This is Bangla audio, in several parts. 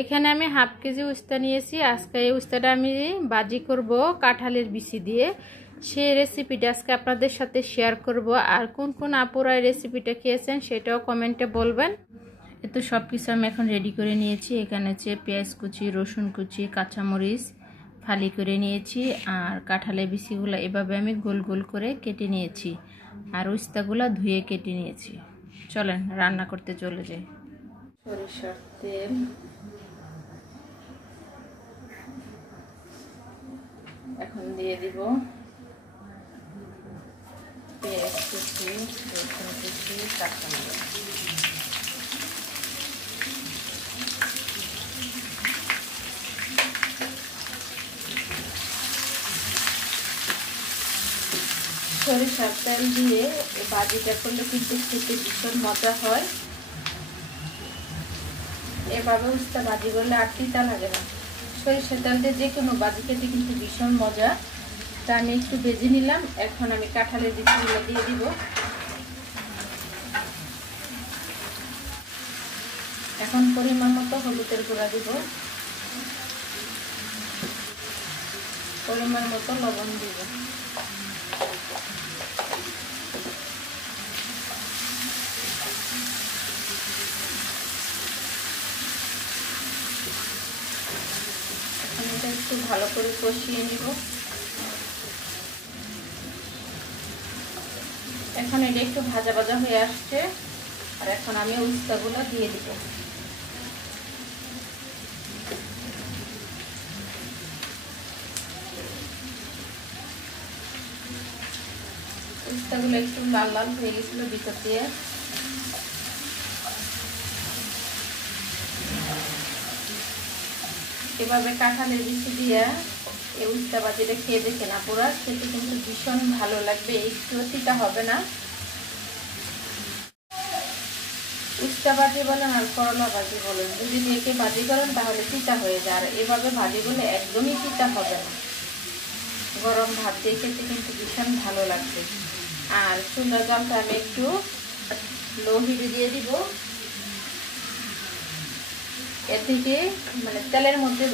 এখানে আমি হাফ কেজি উস্তা নিয়েছি। আজকে এই উস্তাটা আমি ভাজি করব কাঁঠালের বিচি দিয়ে। সেই রেসিপিটা আজকে আপনাদের সাথে শেয়ার করব। আর কোন কোন আপুরা এই রেসিপিটা খেয়েছেন সেটাও কমেন্টে বলবেন। তো সব কিছু আমি এখন রেডি করে নিয়েছি। এখানে হচ্ছে পেঁয়াজ কুচি, রসুন কুচি, কাঁচামরিচ ফালি করে নিয়েছি। আর কাঁঠালের বিচিগুলো এভাবে আমি গোল গোল করে কেটে নিয়েছি। আর উস্তাগুলো ধুয়ে কেটে নিয়েছি। চলেন রান্না করতে চলে যাই। সরিষার তেল, এখন দিয়ে দিব পেঁয়াজ কুচি, রসুন কুচি, কাঁচামরিচ। সরিষার তেল দিয়ে ভাজিটা করলে কিন্তু খেতে ভীষণ মজা হয়। এভাবে উস্তা ভাজি করলে আর তিতা লাগে না। সরিষার তেল দিয়ে যে কোনো ভাজি খেতে কিন্তু ভীষণ মজা। তা আমি একটু ভেজে নিলাম। এখন আমি কাঁঠালের বিচিগুলো দিয়ে দিব। এখন পরিমাণ মতো হলুদের গুঁড়া দিব, পরিমাণ মতো লবণ দিব। এখন এটা একটু ভালো করে কষিয়ে নিব। এখন এটা একটু ভাজা ভাজা হয়ে আসছে। আর এখন আমি উস্তাগুলো দিয়ে দিব। উস্তাগুলো একটু লাল লাল হয়ে গেছিল ভিতর দিয়ে। এভাবে কাঁঠালের বিচি দিয়ে এই উস্তা ভাজিটা খেয়ে দেখে না, পুরা খেতে কিন্তু ভীষণ ভালো লাগবে, একটু তিতা হবে না। উস্তা ভাজি বলেন আর করলা ভাজি বলেন, যদি একে ভাজি করেন তাহলে তিতা হয়ে যায়। আর এভাবে ভাজি করলে একদমই তিতা হবে না। গরম ভাত দিয়ে খেতে কিন্তু ভীষণ ভালো লাগবে। আর চুলার জলটা আমি একটু লো হিটে দিয়ে দিব। এর থেকে মানে তেলের মধ্যে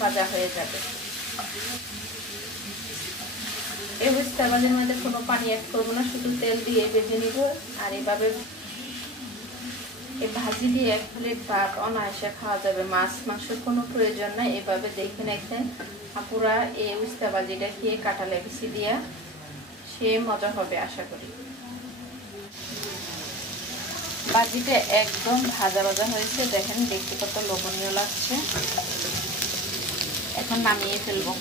ভাজা হয়ে যাবে। এই উস্তা ভাজির মধ্যে কোনো পানি অ্যাড করবো না, শুধু তেল দিয়ে ভেজে নিব। আর এভাবে এই ভাজি দিয়ে এক প্লেট ভাত অনায়াসে খাওয়া যাবে। মাছ মাংসের কোনো প্রয়োজন নাই। এভাবে দেখে দেখেন আপুরা এই উস্তা ভাজিটা খেয়ে কাঁঠালের বিচি দিয়া সে মজা হবে আশা করি। ভাজিটা একদম ভাজা ভাজা হয়েছে, দেখেন দেখতে কত লোভনীয় লাগছে। এখন নামিয়ে ফেলবো।